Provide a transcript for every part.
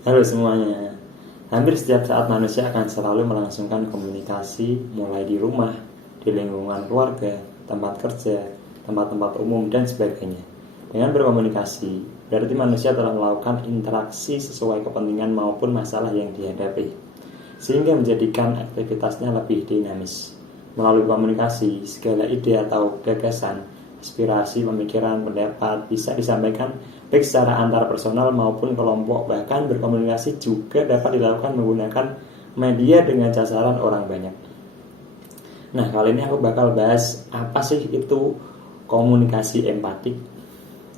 Halo semuanya. Hampir setiap saat manusia akan selalu melangsungkan komunikasi mulai di rumah, di lingkungan keluarga, tempat kerja, tempat-tempat umum, dan sebagainya. Dengan berkomunikasi, berarti manusia telah melakukan interaksi sesuai kepentingan maupun masalah yang dihadapi, sehingga menjadikan aktivitasnya lebih dinamis. Melalui komunikasi, segala ide atau gagasan, inspirasi, pemikiran, pendapat bisa disampaikan baik secara antar personal maupun kelompok. Bahkan berkomunikasi juga dapat dilakukan menggunakan media dengan sasaran orang banyak. Nah, kali ini aku bakal bahas apa sih itu komunikasi empatik.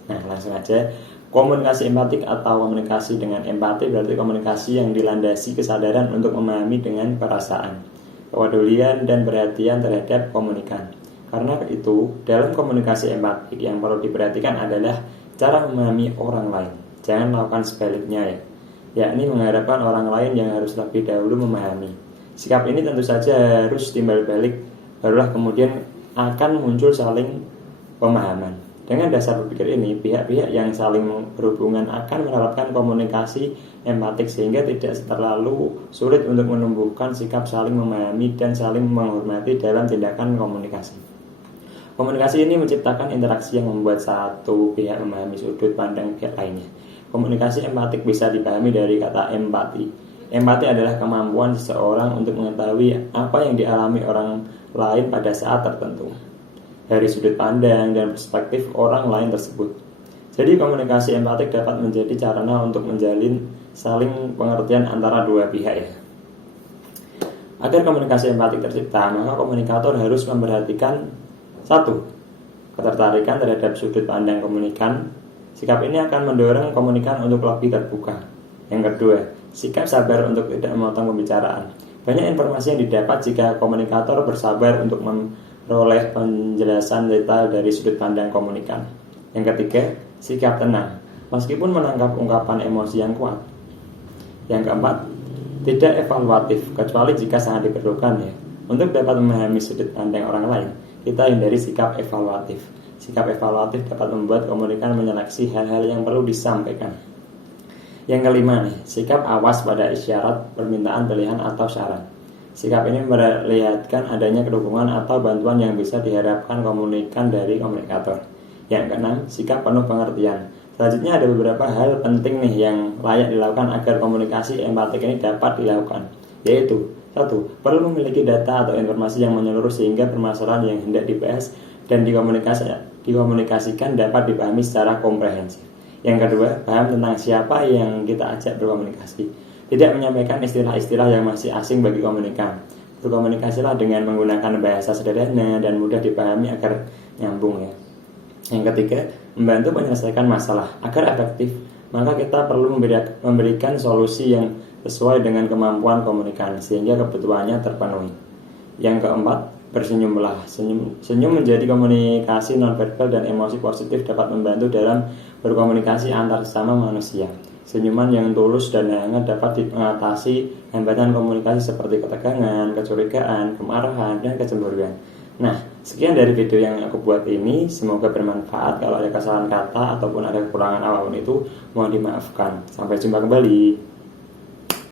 Nah, langsung aja. Komunikasi empatik atau komunikasi dengan empati berarti komunikasi yang dilandasi kesadaran untuk memahami dengan perasaan, kepedulian, dan perhatian terhadap komunikan. Karena itu, dalam komunikasi empatik yang perlu diperhatikan adalah cara memahami orang lain. Jangan melakukan sebaliknya ya, yakni mengharapkan orang lain yang harus lebih dahulu memahami. Sikap ini tentu saja harus timbal balik, barulah kemudian akan muncul saling pemahaman. Dengan dasar berpikir ini, pihak-pihak yang saling berhubungan akan menerapkan komunikasi empatik sehingga tidak terlalu sulit untuk menumbuhkan sikap saling memahami dan saling menghormati dalam tindakan komunikasi. Komunikasi ini menciptakan interaksi yang membuat satu pihak memahami sudut pandang pihak lainnya. Komunikasi empatik bisa dipahami dari kata empati. Empati adalah kemampuan seseorang untuk mengetahui apa yang dialami orang lain pada saat tertentu, dari sudut pandang dan perspektif orang lain tersebut. Jadi komunikasi empatik dapat menjadi sarana untuk menjalin saling pengertian antara dua pihak ya. Agar komunikasi empatik tercipta, maka komunikator harus memperhatikan 1. Ketertarikan terhadap sudut pandang komunikan. Sikap ini akan mendorong komunikan untuk lebih terbuka. Yang kedua, sikap sabar untuk tidak memotong pembicaraan. Banyak informasi yang didapat jika komunikator bersabar untuk memperoleh penjelasan detail dari sudut pandang komunikan. Yang ketiga, sikap tenang meskipun menangkap ungkapan emosi yang kuat. Yang keempat, tidak evaluatif kecuali jika sangat diperlukan ya. Untuk dapat memahami sudut pandang orang lain, kita hindari sikap evaluatif. Sikap evaluatif dapat membuat komunikan menyeleksi hal-hal yang perlu disampaikan. Yang kelima nih, sikap awas pada isyarat permintaan pilihan atau saran. Sikap ini memperlihatkan adanya kedukungan atau bantuan yang bisa diharapkan komunikan dari komunikator. Yang keenam, sikap penuh pengertian. Selanjutnya ada beberapa hal penting nih yang layak dilakukan agar komunikasi empatik ini dapat dilakukan, yaitu 1. Perlu memiliki data atau informasi yang menyeluruh sehingga permasalahan yang hendak dibahas dan dikomunikasikan dapat dipahami secara komprehensif. Yang kedua, paham tentang siapa yang kita ajak berkomunikasi. Tidak menyampaikan istilah-istilah yang masih asing bagi komunikan. Berkomunikasilah dengan menggunakan bahasa sederhana dan mudah dipahami agar nyambung ya. Yang ketiga, membantu menyelesaikan masalah. Agar efektif, maka kita perlu memberikan solusi yang sesuai dengan kemampuan komunikan sehingga kebutuhannya terpenuhi. Yang keempat, bersenyumlah. Senyum menjadi komunikasi nonverbal dan emosi positif dapat membantu dalam berkomunikasi antar sesama manusia. Senyuman yang tulus dan hangat dapat mengatasi hambatan komunikasi seperti ketegangan, kecurigaan, kemarahan, dan kecemburuan. Nah, sekian dari video yang aku buat ini. Semoga bermanfaat. Kalau ada kesalahan kata ataupun ada kekurangan apapun itu, mohon dimaafkan. Sampai jumpa kembali.